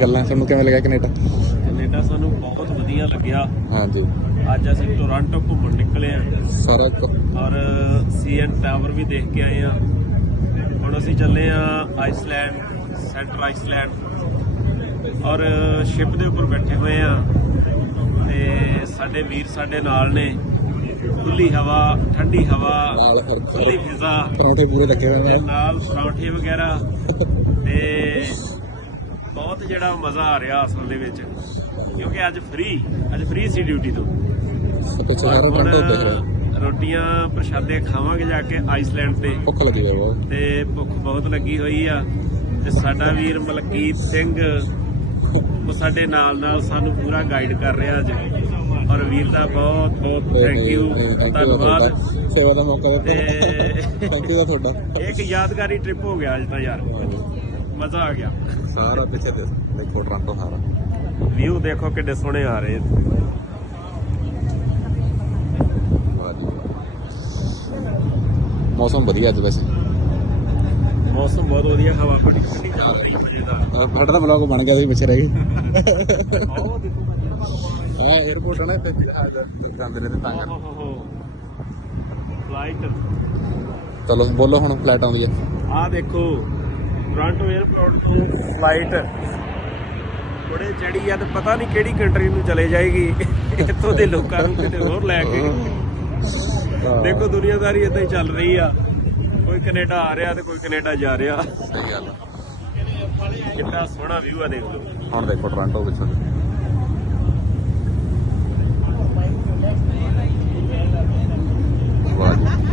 ਗੱਲਾਂ ਤੁਹਾਨੂੰ ਕਿਵੇਂ ਲੱਗਿਆ ਕੈਨੇਡਾ? ਕੈਨੇਡਾ ਸਾਨੂੰ ਬਹੁਤ ਵਧੀਆ ਲੱਗਿਆ। ਹਾਂਜੀ। ਅੱਜ ਅਸੀਂ ਟੋਰਾਂਟੋ ਘੁੰਮਣ ਨਿਕਲੇ ਆ ਸਾਰਾ ਔਰ ਸੀਐਨ ਟਾਵਰ ਵੀ ਦੇਖ ਕੇ ਆਏ ਆ ਹੁਣ ਅਸੀਂ ਚੱਲੇ ਆ ਆਈਸਲੈਂਡ ਸੈਂਟਰ ਆਈਸਲੈਂਡ। ਔਰ ਸ਼ਿਪ ਦੇ ਉੱਪਰ ਬੈਠੇ ਹੋਏ ਆ ਤੇ ਸਾਡੇ ਵੀਰ ਸਾਡੇ ਨਾਲ ਨੇ। ਖੁੱਲੀ ਹਵਾ ਠੰਡੀ ਹਵਾ ਖੁੱਲੀ ਫਿਜ਼ਾ। ਪਰੌਂਠੇ ਪੂਰੇ ਲੱਗੇ ਹੋਏ ਨੇ। ਨਾਲ ਪਰੌਂਠੇ ਵਗੈਰਾ। ਤੇ ਬਹੁਤ ਜਿਹੜਾ ਮਜ਼ਾ ਆ ਰਿਹਾ ਅਸਲ ਦੇ ਵਿੱਚ ਕਿਉਂਕਿ ਅੱਜ ਫ੍ਰੀ ਅੱਜ ਫ੍ਰੀ ਸੀ ਡਿਊਟੀ ਤੋਂ। ਹੁਣ ਰੋਟੀਆਂ ਪ੍ਰਸ਼ਾਦੇ ਖਾਵਾਂਗੇ ਜਾ ਕੇ ਆਈਸਲੈਂਡ ਤੇ। ਭੁੱਖ ਲੱਗੀ ਹੋਈ ਬਹੁਤ। ਤੇ ਭੁੱਖ ਬਹੁਤ ਲੱਗੀ ਹੋਈ ਆ। ਤੇ ਸਾਡਾ ਵੀਰ ਮਲਕੀਤ ਸਿੰਘ ਉਹ ਸਾਡੇ ਨਾਲ ਨਾਲ ਸਾਨੂੰ ਪੂਰਾ ਗਾਈਡ ਕਰ ਰਿਹਾ ਅੱਜ। ਔਰ ਵੀਰ ਦਾ ਬਹੁਤ ਬਹੁਤ ਥੈਂਕ ਯੂ ਧੰਨਵਾਦ। ਸੇਵਾ ਦਾ ਮੌਕਾ ਦਿੱਤਾ। ਥੈਂਕ ਯੂ ਤੁਹਾਡਾ। ਇੱਕ ਯਾਦਗਾਰੀ ਟ੍ਰਿਪ ਹੋ ਗਿਆ ਅੱਜ ਤਾਂ ਯਾਰ। ਮਜ਼ਾ ਆ ਗਿਆ। ਸਾਰਾ ਪਿੱਛੇ ਦੇ ਦੇਖੋ ਟਰਾਂਟੋ ਸਾਰਾ। ਵਿਊ ਦੇਖੋ ਕਿੱਡੇ ਸੋਹਣੇ ਆ ਰਹੇ ਵਾਹ ਜੀ ਮੌਸਮ ਵਧੀਆ ਅੱਜ ਵੈਸੇ। ਮੌਸਮ ਬਹੁਤ ਵਧੀਆ ਹਵਾ ਬੜੀ ਠੰਡੀ ਚੱਲ ਰਹੀ ਮਜ਼ੇਦਾਰ ਸਾਡਾ ਤਾਂ ਬਲੌਗ ਬਣ ਗਿਆ ਸੀ ਪਿੱਛੇ ਰਹਿ ਗਏ। ਉਹ ਦੇਖੋ ਹਾਂ 에어ਪੋਰਟ ਨਾ ਇੱਥੇ ਜਾਂਦੇ ਨੇ ਤੇ ਤਾਂ ਕਰ ਫਲਾਈਟ ਚਲੋ ਬੋਲੋ ਹੁਣ ਫਲਾਈਟ ਆਉਂਦੀ ਹੈ ਆ ਦੇਖੋ ਟੋਰਾਂਟੋ 에ਅਰਪੋਰਟ ਤੋਂ ਫਲਾਈਟ ਬੜੇ ਚੜੀ ਆ ਤੇ ਪਤਾ ਨਹੀਂ ਕਿਹੜੀ ਕੰਟਰੀ ਨੂੰ ਚਲੇ ਜਾਏਗੀ। ਇੱਥੋਂ ਦੇ ਲੋਕਾਂ ਨੂੰ ਕਿਤੇ ਹੋਰ ਲੈ ਕੇ। ਦੇਖੋ ਦੁਨੀਆਦਾਰੀ ਇਦਾਂ ਹੀ ਚੱਲ ਰਹੀ ਆ। ਕੋਈ ਕੈਨੇਡਾ ਆ ਰਿਹਾ ਤੇ ਕੋਈ ਕੈਨੇਡਾ ਜਾ ਰਿਹਾ। ਸਹੀ ਗੱਲ ਆ। ਕਿੰਨਾ ਸੋਹਣਾ ਵਿਊ ਆ ਦੇਖ ਲਓ। ਹੁਣ ਦੇਖੋ ਟੋਰਾਂਟੋ ਪਿੱਛੇ।